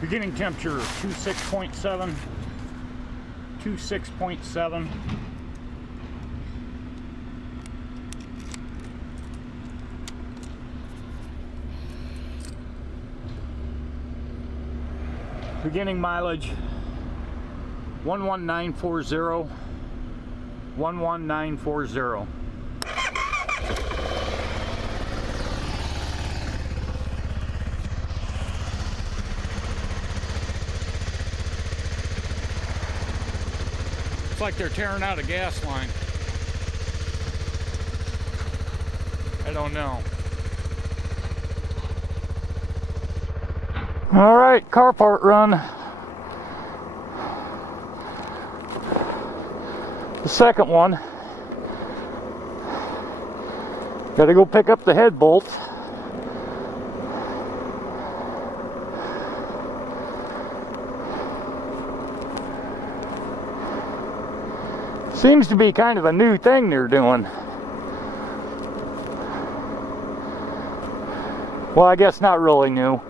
Beginning temperature 26.7. 26.7. Beginning mileage 11940. 11940. It's like they're tearing out a gas line. I don't know. All right, car part run. The second one. Got to go pick up the head bolt. Seems to be kind of a new thing they're doing. Well, I guess not really new.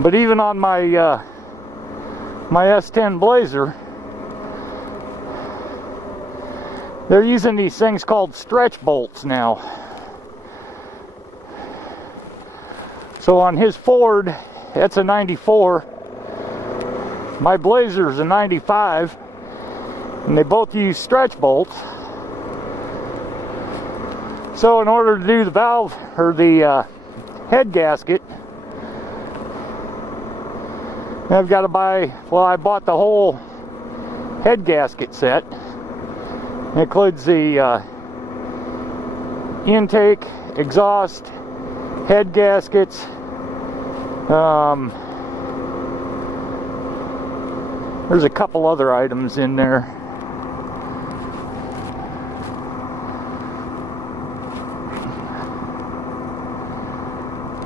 But even on my my S10 Blazer, they're using these things called stretch bolts now. So on his Ford, that's a 94. My Blazer's a 95, and they both use stretch bolts. So in order to do the valve, or the head gasket, I've got to buy, well, I bought the whole head gasket set. It includes the intake, exhaust, head gaskets, there's a couple other items in there.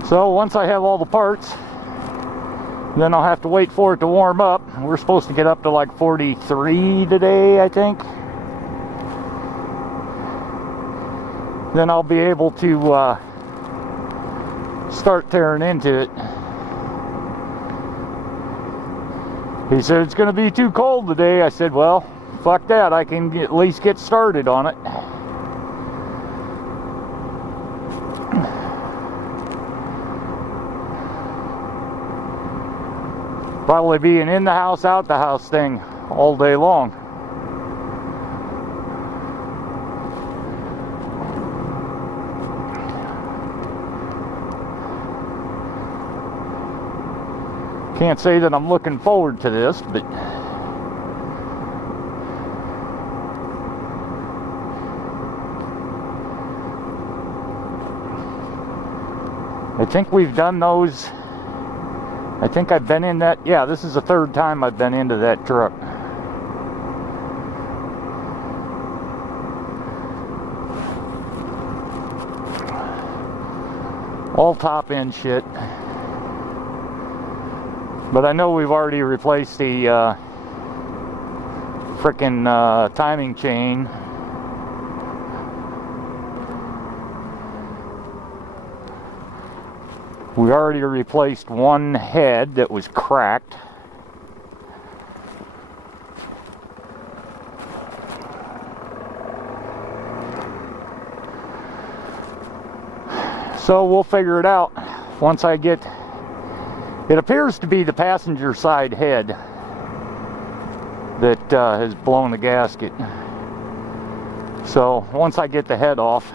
So once I have all the parts, then I'll have to wait for it to warm up. We're supposed to get up to like 43 today, I think. Then I'll be able to start tearing into it. He said it's going to be too cold today. I said, well, fuck that. I can at least get started on it. Probably be an in the house, out the house thing all day long. Can't say that I'm looking forward to this, but I think we've done those. I think I've been in that. Yeah, this is the third time I've been into that truck. All top end shit. But I know we've already replaced the frickin' timing chain. We already replaced one head that was cracked. So we'll figure it out once I get. It appears to be the passenger side head that has blown the gasket. So once I get the head off,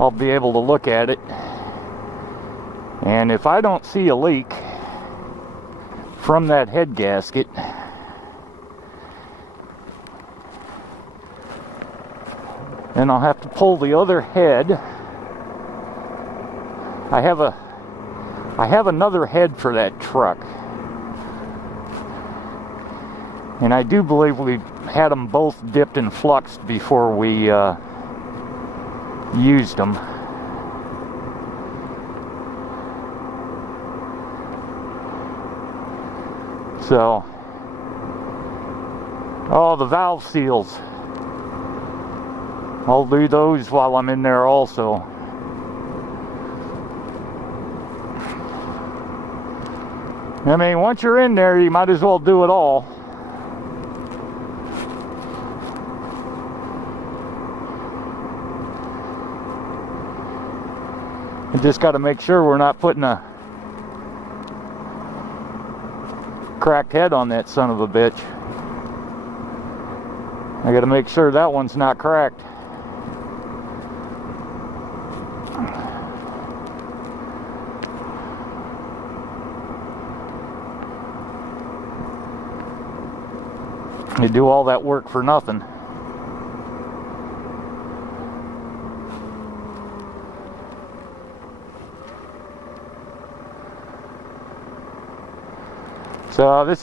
I'll be able to look at it. And if I don't see a leak from that head gasket, then I'll have to pull the other head. I have another head for that truck, and I do believe we had them both dipped and fluxed before we used them. So, oh, the valve seals. I'll do those while I'm in there also. I mean, once you're in there, you might as well do it all. You just got to make sure we're not putting a cracked head on that son of a bitch. I got to make sure that one's not cracked. You do all that work for nothing. So this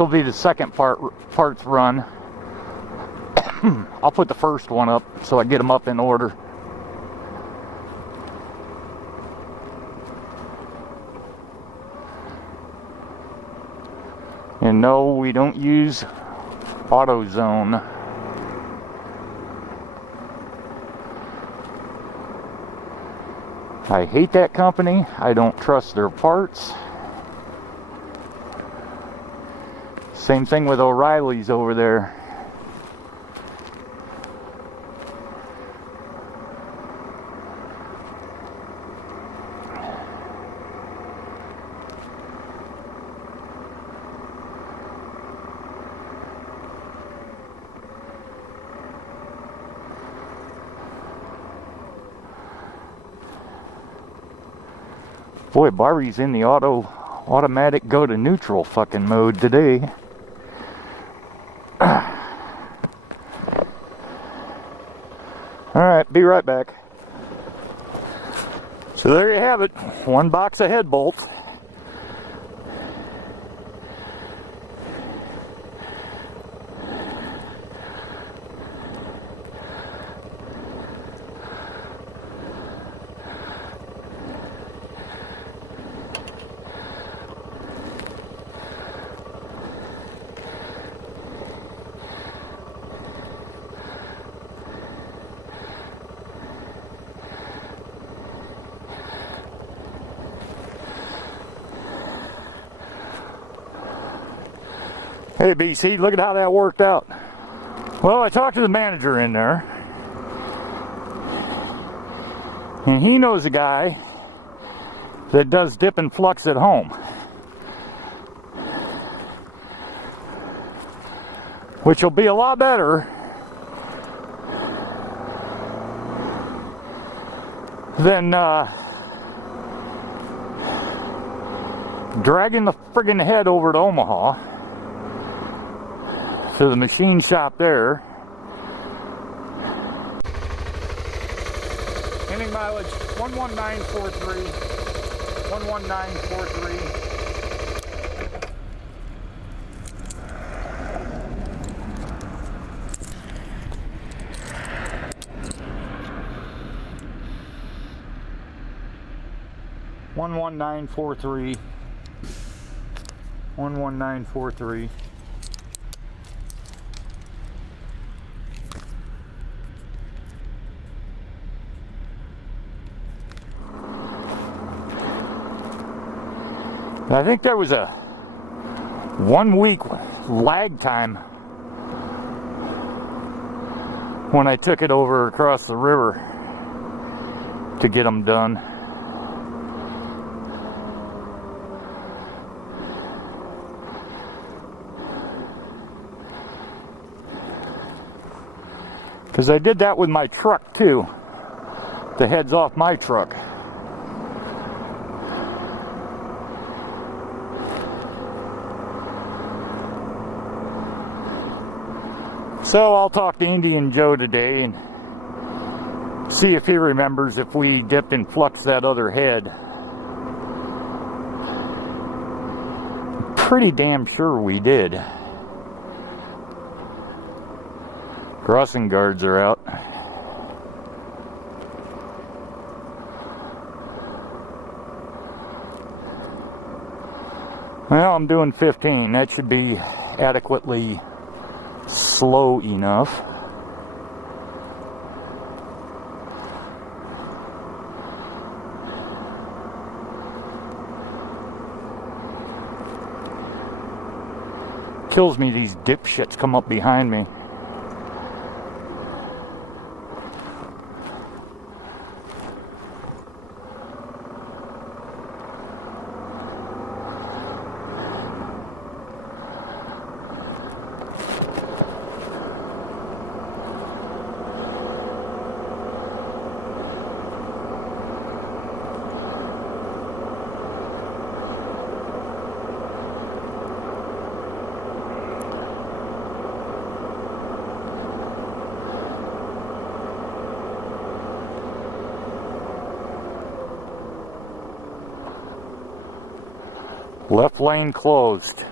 will be the second parts run. I'll put the first one up so I get them up in order. And no, we don't use AutoZone. I hate that company. I don't trust their parts. Same thing with O'Reilly's over there. Boy, Barbie's in the automatic go to neutral fucking mode today. Alright, be right back. So there you have it. One box of head bolts. Hey BC, look at how that worked out. Well, I talked to the manager in there, and he knows a guy that does dip and flux at home, which will be a lot better than dragging the friggin' head over to Omaha to the machine shop there. Ending mileage 11943. 11943. One 11943. 11943. I think there was a 1 week lag time when I took it over across the river to get them done. Because I did that with my truck too. The head's off my truck. So I'll talk to Indian Joe today and see if he remembers if we dipped and fluxed that other head. Pretty damn sure we did. Crossing guards are out. Well, I'm doing 15. That should be adequately slow enough. kills me these dipshits come up behind me. Left lane closed.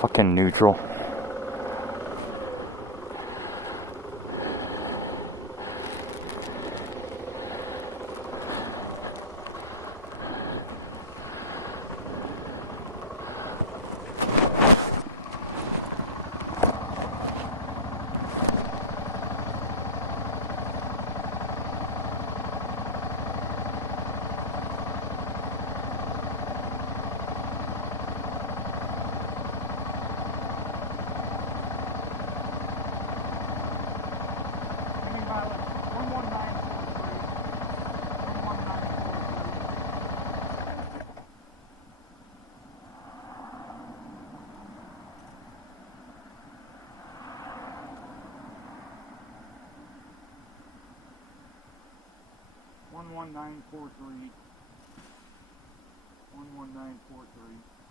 Fucking neutral. One 11943. 11943.